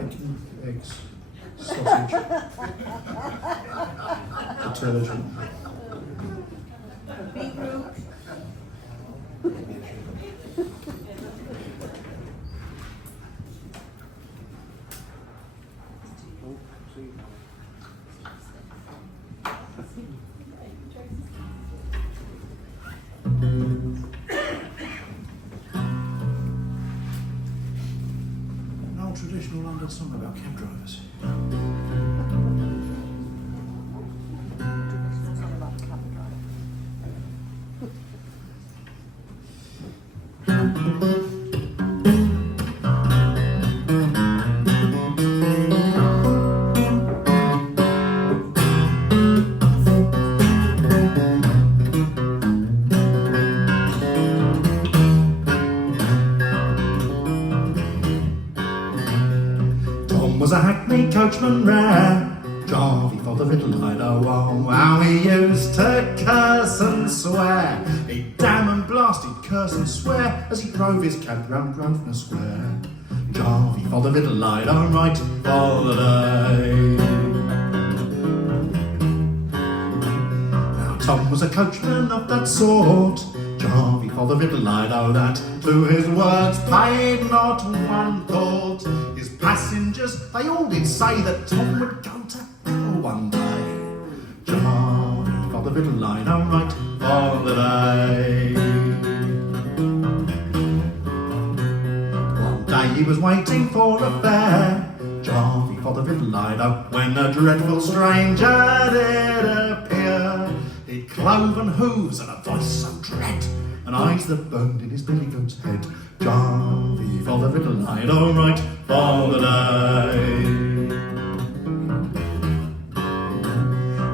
bacon, eggs, sausage, detergent. Beetroot. An old traditional London song about cab drivers. Was a hackney coachman rare, Jarvey for the little I know how he used to curse and swear. He'd damn and blast, he'd curse and swear as he drove his cab round Grosvenor Square. Jarvey for the little I know right for the day. Now Tom was a coachman of that sort, Jarvey for the little I know that to his words paid not one thought. His passengers, they all did say that Tom would go to hell one day. Jarvey for the little I know right for the day. One day he was waiting for a fare, Jarvey for the little I know, when a dreadful stranger did appear. He'd cloven hooves and a voice so dread, and eyes that burned in his billy goat's head. Jarvey for the little I know right for the day.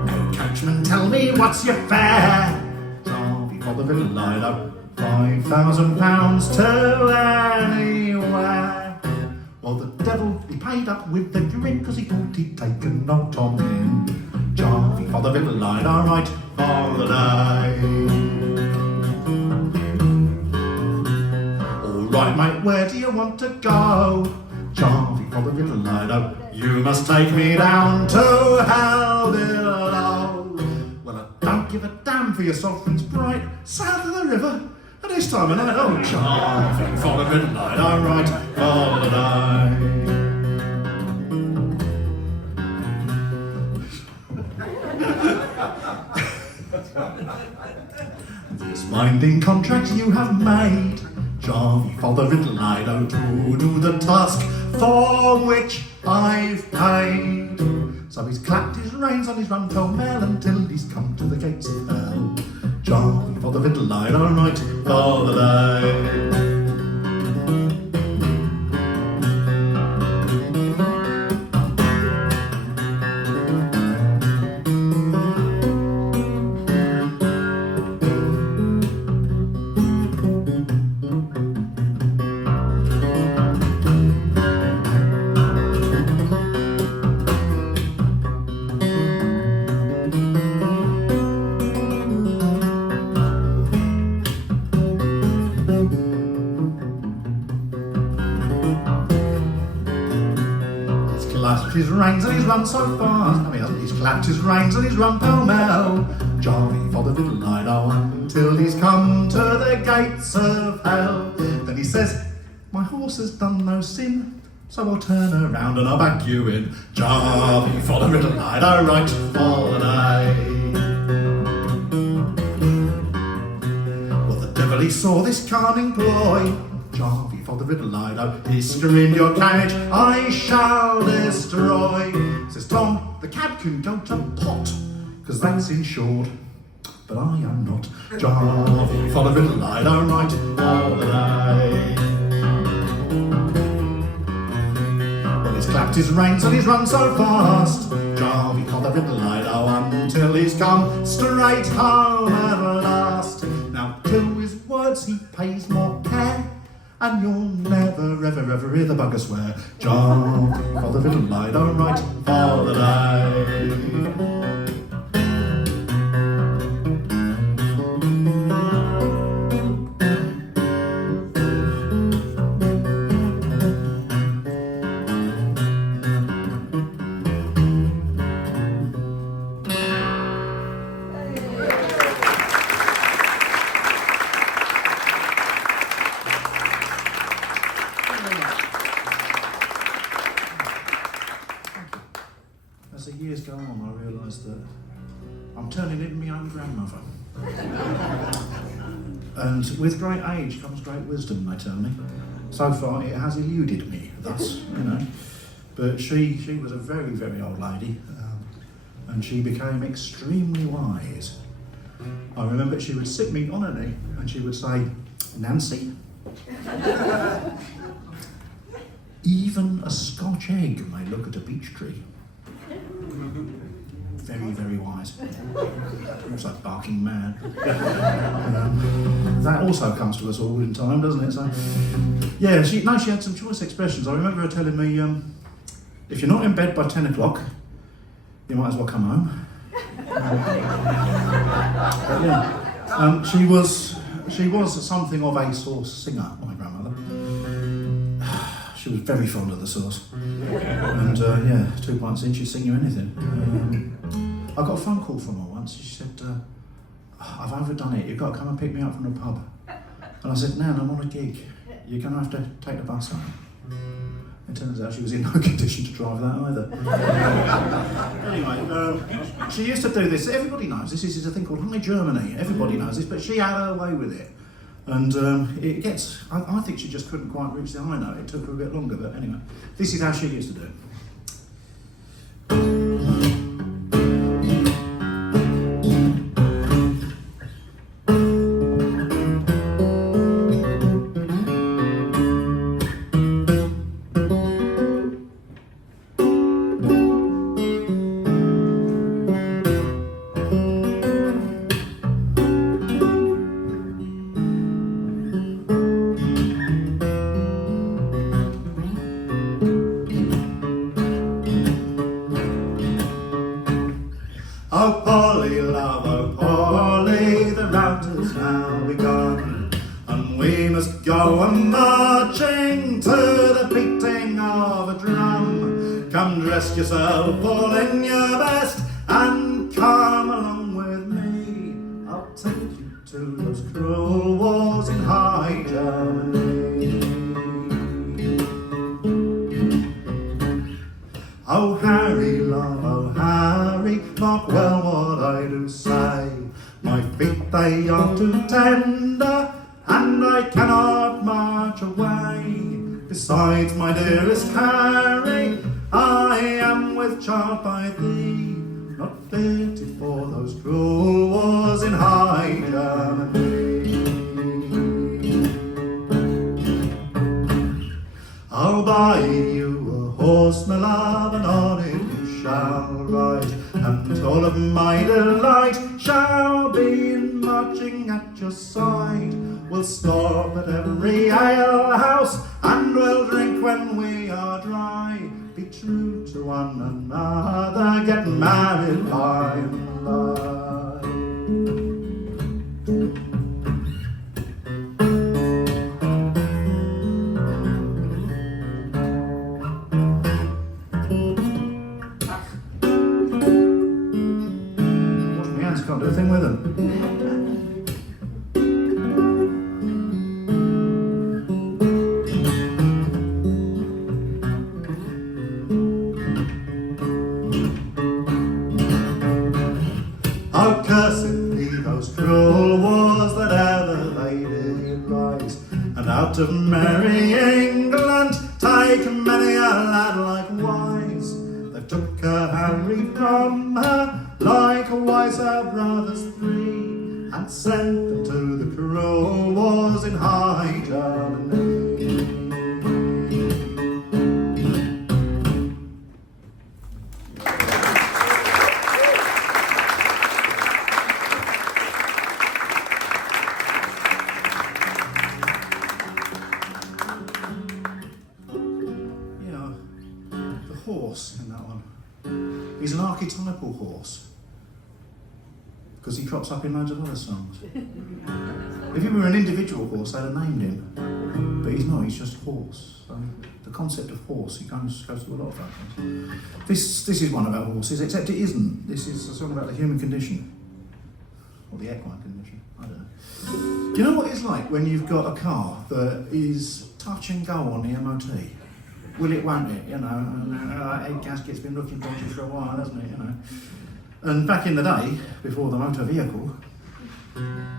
Now coachman, tell me what's your fare? Jarvey for the little I know, £5,000 to anywhere. Well, the devil, he paid up with the grin, 'cause he thought he'd taken old Tom in. Jarvey for the little I know right for the day. Right, mate, where do you want to go? Jarvey for the little I know, you must take me down to hell below. Well, I don't give a damn for your sovereigns bright, south of the river, at this time of night. Oh, Jarvey for the little I know right for the day. This binding contract you have made, Jarvey for the little I know, to do the task for which I've paid. So he's clapped his reins on his run pell-mell until he's come to the gates of hell. Jarvey for the little I know right for the day. His reins and he's run so fast. No, he hasn't. He's clapped his reins and he's run pell-mell. Jarvey for the little I know until he's come to the gates of hell. Then he says, my horse has done no sin, so I'll turn around and I'll back you in. Jarvey for the little I know right for the day. Well, the devil he saw this cunning ploy, Jarvey for the riddle I know, Isker in your carriage I shall destroy. Says Tom, the cab can go to pot, 'cause that's insured, but I am not. Jarvey for the riddle I know right for the day. Well, he's clapped his reins and he's run so fast, Jarvey for the riddle I know, until he's come straight home at last. Now to his words he pays more care, and you'll never, ever, ever hear the bugger swear. Jarvey for the little I know right for the day. grandmother. And with great age comes great wisdom, they tell me. So far it has eluded me, thus, you know. But she was a very, very old lady, and she became extremely wise. I remember she would sit me on her knee and she would say, "Nancy, even a Scotch egg may look at a beech tree." Very, very wise. Almost like barking mad. That also comes to us all in time, doesn't it? So, yeah, she had some choice expressions. I remember her telling me, if you're not in bed by 10 o'clock, you might as well come home. But yeah, she was something of a sauce singer, my grandmother. She was very fond of the sauce. And yeah, 2 pints in, she'd sing you anything. I got a phone call from her once. She said, "I've overdone it, you've got to come and pick me up from the pub." And I said, "Nan, I'm on a gig. You're going to have to take the bus home." It turns out she was in no condition to drive that either. Anyway, she used to do this. Everybody knows this is a thing called High Germany. Everybody knows this, but she had her way with it. And it gets, I think she just couldn't quite reach the high note. It took her a bit longer, but anyway, this is how she used to do it. Oh Polly, love, oh Polly, the rout has now begun, and we must go a-marching to the beating of a drum. Come dress yourself all in your best, and come along with me. I'll take you to those cruel wars in High Germany. Oh Harry, love, oh Harry, mark well what I do say. My feet they are too tender, and I cannot march away. Besides, my dearest Harry, I am with child by thee, not fitted for those cruel wars in High Germany. I'll buy you a horse, my love, and on it you shall ride, and all of my delight shall be in marching at your side. We'll stop at every ale house, and we'll drink when we are dry. Be true to one another, get married by and by. Can't do a thing with them. Oh, cursed be those cruel wars that ever they did rise, and out of merry England take many a lad likewise. They took her Harry from her, likewise our brothers three, and sent them to the cruel wars in High Germany. Yeah, the horse in that one. He's an archetypal horse, because he crops up in loads of other songs. If he were an individual horse, they'd have named him. But he's not, he's just horse. So the concept of horse, he goes through a lot of that. This is one about horses, except it isn't. This is a song about the human condition. Or the equine condition, I don't know. Do you know what it's like when you've got a car that is touch and go on the MOT? Will it, won't it, you know? And head gasket's been looking for you for a while, hasn't it, you know? And back in the day, before the motor vehicle,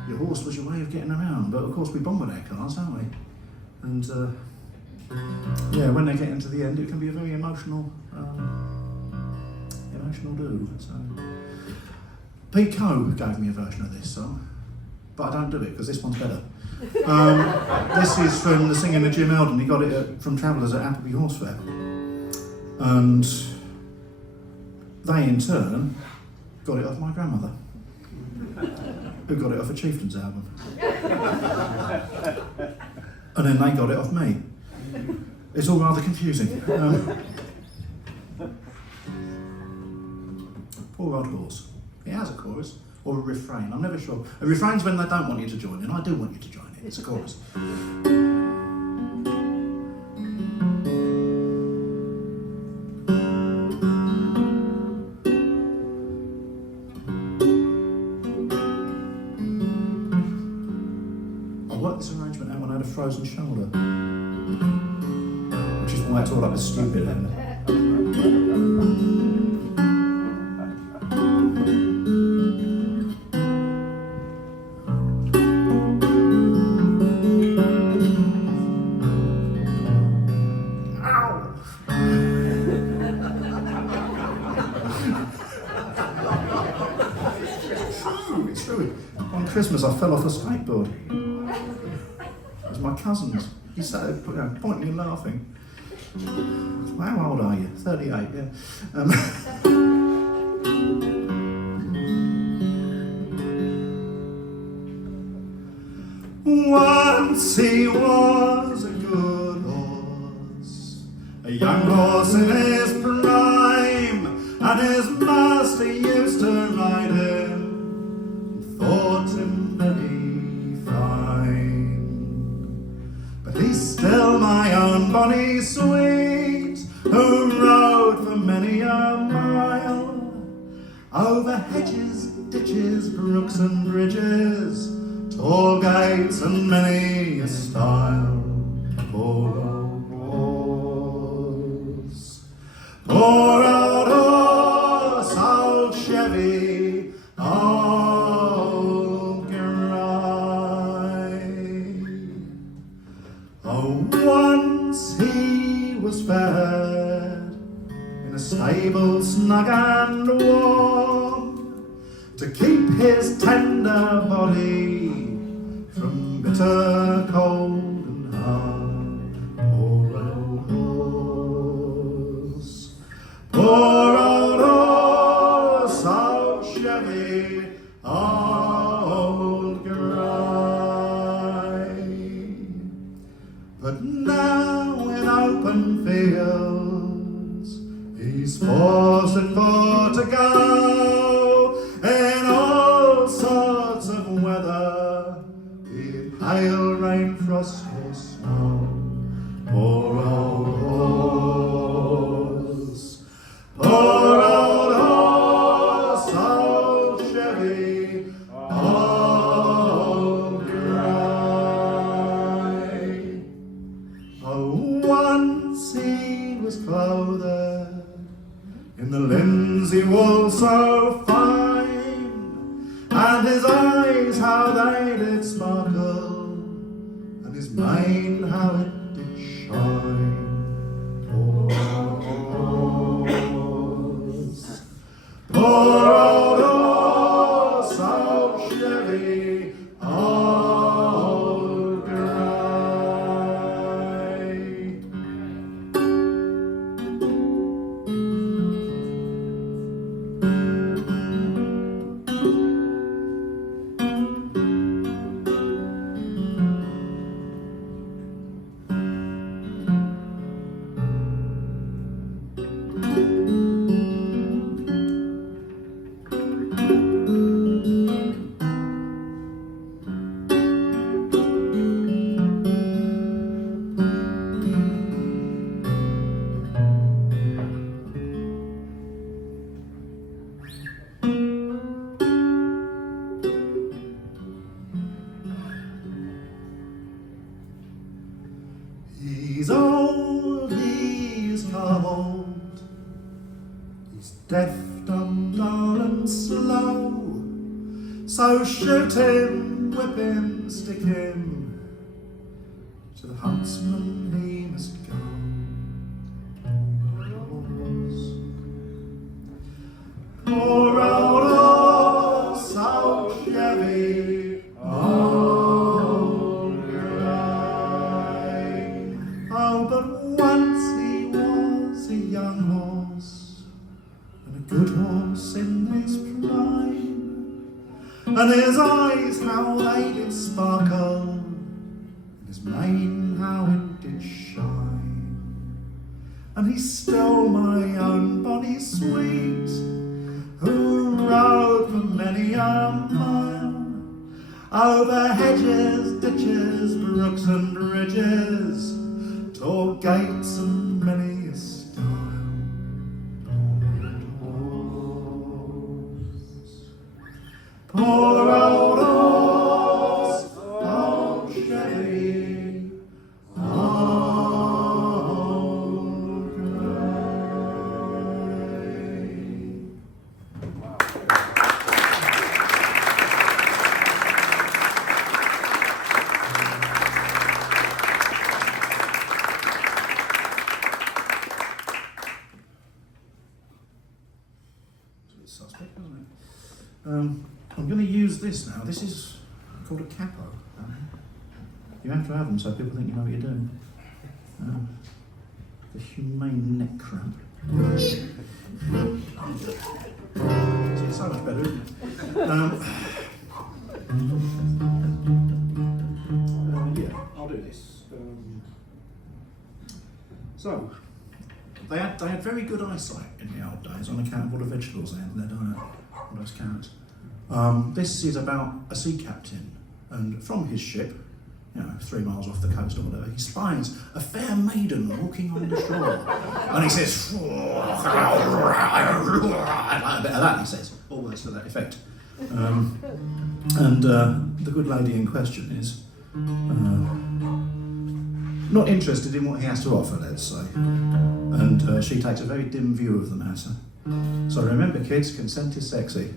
your horse was your way of getting around. But of course we bomb with our cars, aren't we? And yeah, when they get into the end, it can be a very emotional do. So, Pete Coe gave me a version of this song, but I don't do it because this one's better. This is from the singing of Jim Eldon. He got it from Travellers at Appleby Horse Fair. And they in turn got it off my grandmother, who got it off a Chieftains album. And then they got it off me. It's all rather confusing. Poor old horse. It has a chorus or a refrain, I'm never sure. A refrain's when they don't want you to join in. I do want you to join in. It's a chorus. This arrangement out when I had a frozen shoulder, which is why it's all up as stupid, isn't it? Ow! It's true. On Christmas I fell off a skateboard. My cousins. He started pointing and laughing. How old are you? 38, yeah. Once he was a good horse, a young horse in his prime, and his master used to ride him, thought him very fine. But he's still my own bonny sweet, who rode for many a mile, over hedges, ditches, brooks and bridges, tall gates and many a stile. Poor old horse, poor old horse, old Chevy, old Oh, once he was fed in a stable snug and warm, to keep his tender body from bitter cold and harm. Poor old horse, poor old horse, old Chevy, old But now in open fields he's forced and for to go, in all sorts of weather, in hail, rain, frost or snow. Poor old horse, poor old horse, old Chevy, old grey. Oh, once he was clothed in the linsey wool so fine, and his eyes how they did sparkle, and his mane how it did shine. Poor old horse, poor old horse, old Chevy, old grey. He's old, he's cold, he's deaf, dumb, dull and and slow. So shoot him, whip him, stick him, to the huntsman he must go. Poor old horse, old Chevy, old grey. Oh, but once he was a young horse, and a good horse in his prime. And his eyes, how they did sparkle, and his mane, how it did shine. And he stole my own bonny sweet, who rode for many a mile, over hedges, ditches, brooks and ridges, tall gates and many a stile. Poor old horse, old Chevy, old grey. It's suspect, isn't it? I'm going to use this now. This is called a capo. You have to have them so people think you know what you're doing. The humane neck cramp. See, it's so much better, isn't it? Yeah, I'll do this. So, they had very good eyesight in the old days on account of all the vegetables they had in their diet, all those carrots. This is about a sea captain, and from his ship, 3 miles off the coast or whatever, he spies a fair maiden walking on the shore. And he says, a bit of that, he says, always to that effect. And the good lady in question is not interested in what he has to offer, let's say. And she takes a very dim view of the matter. So remember, kids, consent is sexy.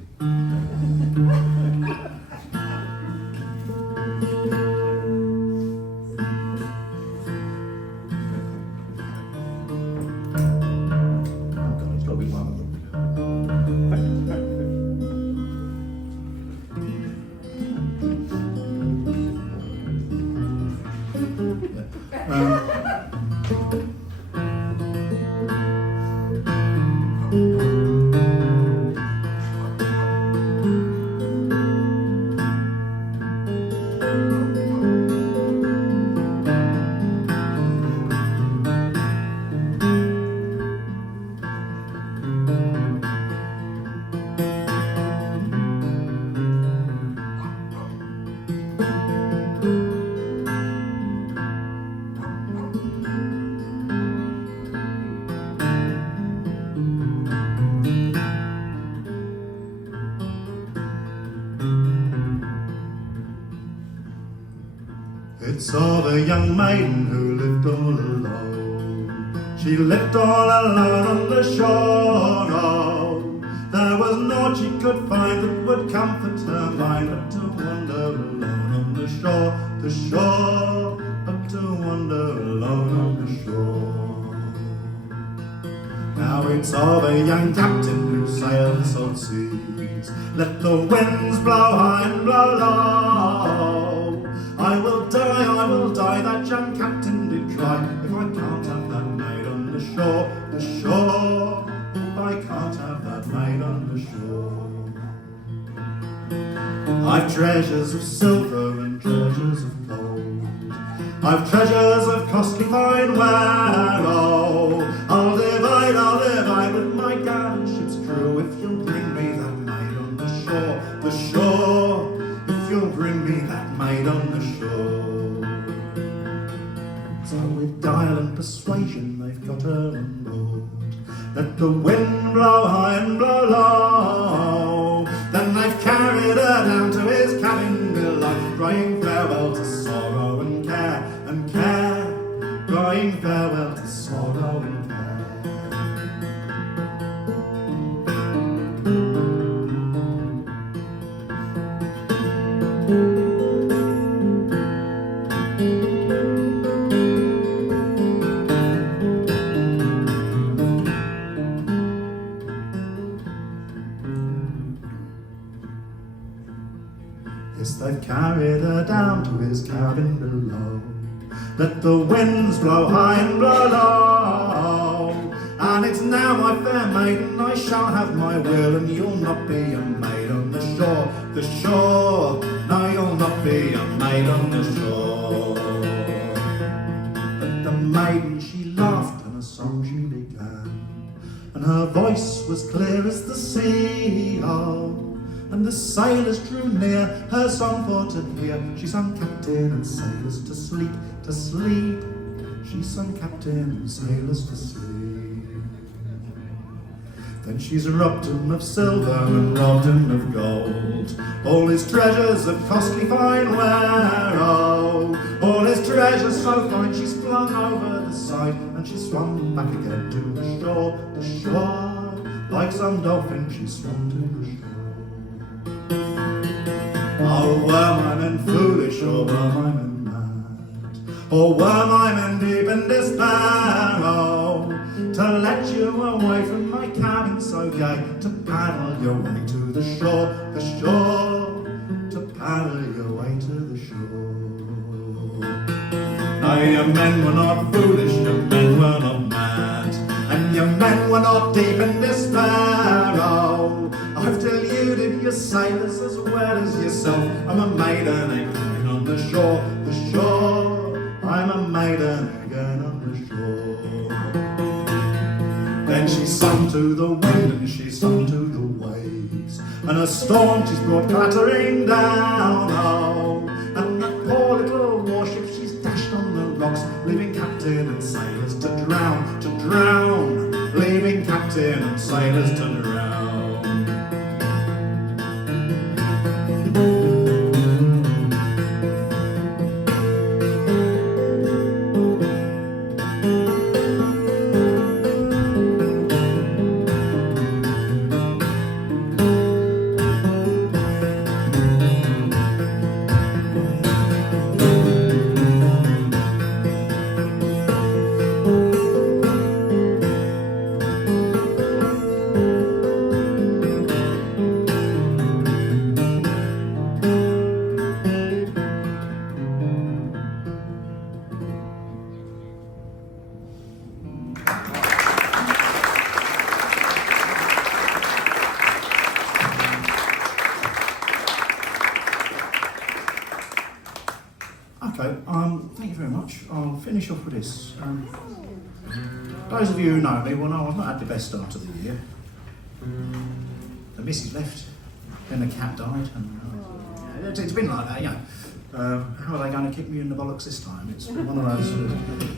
It's of a young maiden who lived all alone. She lived all alone on the shore. Oh, there was naught she could find that would comfort her mind, but to wander alone on the shore, but to wander alone on the shore. Now it's of a young captain who sails on seas. Let the winds blow high and blow low. I will die, that young captain did cry, if I can't have that maid on the shore, if I can't have that maid on the shore. I've treasures of silver and treasures of gold, I've treasures of costly fine ware, oh, I'll divide with my gallant ship's crew, if you'll bring me that maid on the shore, if you'll bring me that maid on the shore. So with guile and persuasion they've got her on board. Let the wind blow high and blow low. Then they've carried her down to his cabin below, crying farewell to sorrow and care, crying farewell to sorrow and care. his cabin below. Let the winds blow high and blow low, and it's now, my fair maiden, I shall have my will, and you'll not be a maid on the shore, the shore. No, you'll not be a maid on the shore. But the maiden, she laughed, and a song she began, and her voice was clear as the sea. Oh, and the sailors drew near, her song for to hear. She sung captain and sailors to sleep, to sleep. She sung captain and sailors to sleep. Then she's robbed him of silver and robbed him of gold, all his treasures of costly fine ware. Oh, all his treasures so fine, she's flung over the side, and she swum back again to the shore, the shore. Like some dolphin, she swam to the shore. Oh, were my men foolish, or were my men mad, or were my men deep in despair? Oh, to let you away from my cabin so gay, to paddle your way to the shore, the shore, to paddle your way to the shore. Now your men were not foolish, your men were not mad, and your men were not deep in despair. Oh, I've deluded your sailors as well as yourself. I'm a maiden again on the shore, the shore. I'm a maiden again on the shore. Then she sung to the wind and she sung to the waves, and a storm she's brought clattering down. Oh, and that poor little warship she's dashed on the rocks, leaving captain and sailors to drown, to drown, leaving captain and sailors to drown. Okay, thank you very much. I'll finish off with this. Those of you who know me will know I've not had the best start of the year. The missus left, then the cat died, and it's been like that, you know. How are they going to kick me in the bollocks this time? It's one of those.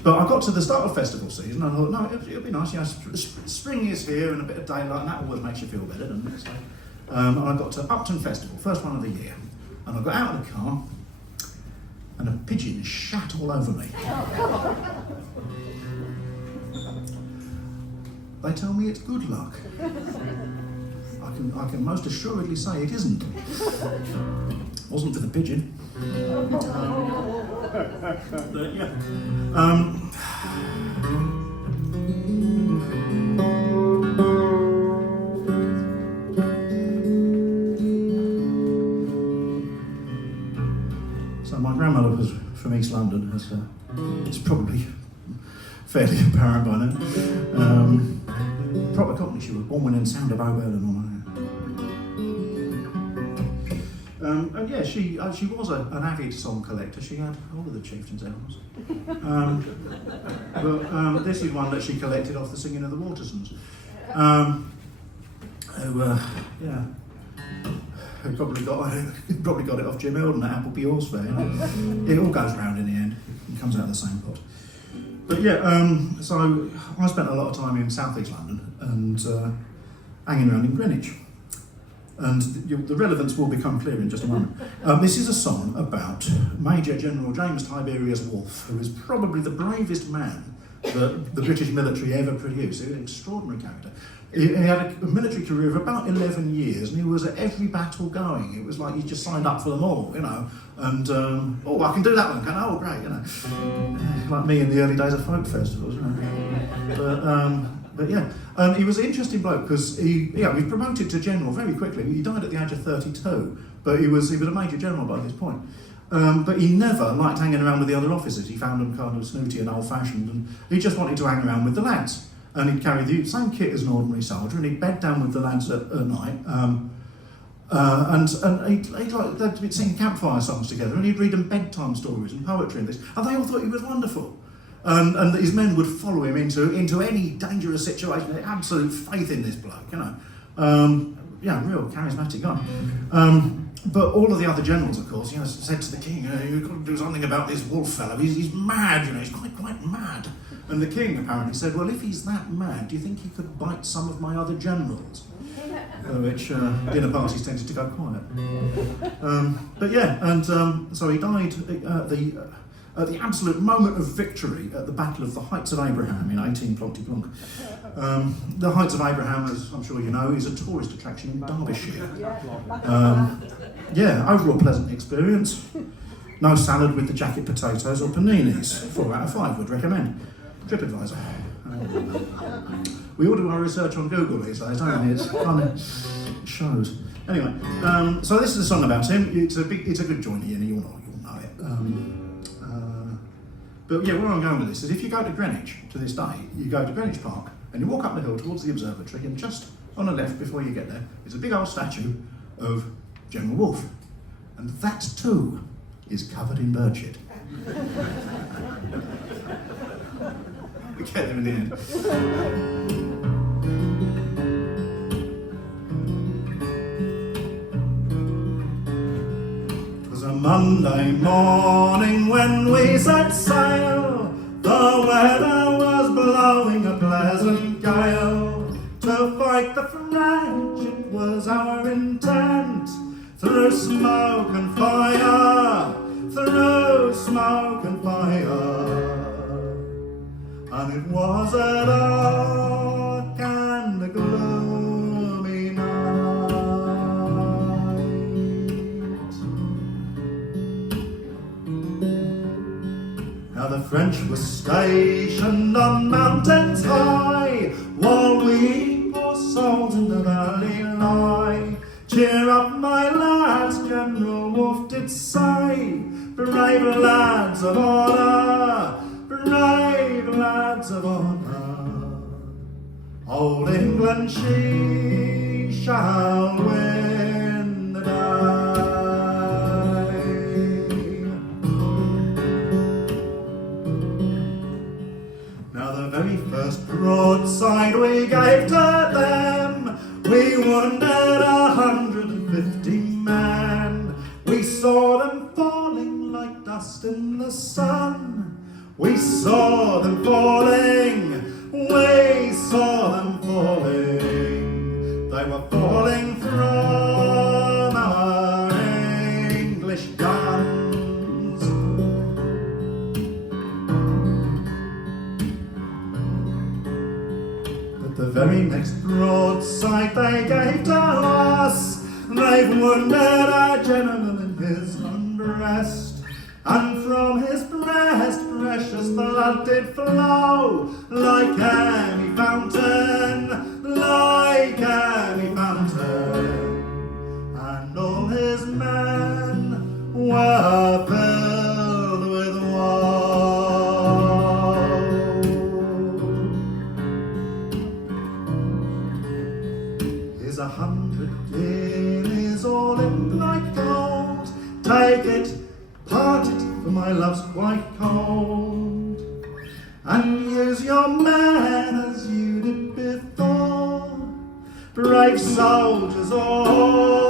But I got to the start of festival season and I thought, no, it'll be nice. You know, spring is here and a bit of daylight, and that always makes you feel better, doesn't it? So, and I got to Upton Festival, first one of the year, and I got out of the car, and a pigeon shat all over me. They tell me it's good luck. I can most assuredly say it isn't. Wasn't for the pigeon. But yeah. So my grandmother was from East London, as it's probably fairly apparent by now. Proper Cockney, she was born within sound of O'Bell and all that. And yeah, she was an avid song collector. She had all of the Chieftains' albums. But this is one that she collected off the Singing of the Watersons. Who probably got it off Jim Eldon at Appleby Horse Fair. You know? It all goes round in the end. It comes out of the same pot. But yeah, so I spent a lot of time in South East London and hanging around in Greenwich. And the relevance will become clear in just a moment. This is a song about Major General James Tiberius Wolfe, who is probably the bravest man that the British military ever produced. He was an extraordinary character. He had a military career of about 11 years, and he was at every battle going. It was like he just signed up for them all, you know. And, oh, I can do that one, can I? Oh, great, you know. Like me in the early days of folk festivals, you know. But yeah, he was an interesting bloke because he was promoted to general very quickly. He died at the age of 32, but he was a major general by this point. But he never liked hanging around with the other officers. He found them kind of snooty and old-fashioned, and he just wanted to hang around with the lads. And he'd carry the same kit as an ordinary soldier, and he'd bed down with the lads at night. And they'd sing campfire songs together, and he'd read them bedtime stories and poetry and this, and they all thought he was wonderful. And his men would follow him into any dangerous situation. They had absolute faith in this bloke, you know. Real charismatic guy. But all of the other generals, of course, said to the king, "You've got to do something about this wolf fellow. He's mad, he's quite mad." And the king apparently said, "Well, if he's that mad, do you think he could bite some of my other generals?" Which dinner parties tended to go quiet. So he died at the absolute moment of victory at the Battle of the Heights of Abraham in 18 The Heights of Abraham, as I'm sure you know, is a tourist attraction in Derbyshire. Overall pleasant experience. No salad with the jacket potatoes or paninis. 4 out of 5 would recommend. TripAdvisor. We all do our research on Google these days, don't we? It's kind of shows. Anyway, so this is a song about him. It's a good jointey, and you'll know it. But where I'm going with this is, if you go to Greenwich to this day, you go to Greenwich Park and you walk up the hill towards the observatory, and just on the left before you get there is a big old statue of General Wolfe, and that too is covered in birdshit. We get there in the end. It was a Monday morning when we set sail. The weather was blowing a pleasant gale. To fight the French it was our intent. Through smoke and fire, through smoke and fire. And it was a dark and a gloomy night. Now the French were stationed on mountains high, while we poor souls in the valley lie. Cheer up, my lads, General Wolfe did say, brave lads of honour, brave lads of honour. Old England, she shall win the day. Now the very first broadside we gave to them, we wounded 150 men. We saw them falling like dust in the sun. We saw them falling, we saw them falling. They were falling from our English guns. But the very next broadside they gave to us, they've wounded our gentleman in his unrest. And from his breast precious blood did flow, like any fountain, like any fountain. And all his men were filled with woe. Here's 100 guineas all in like gold. Take it, part it for my love's quite cold, and use your men as you did before, brave soldiers all.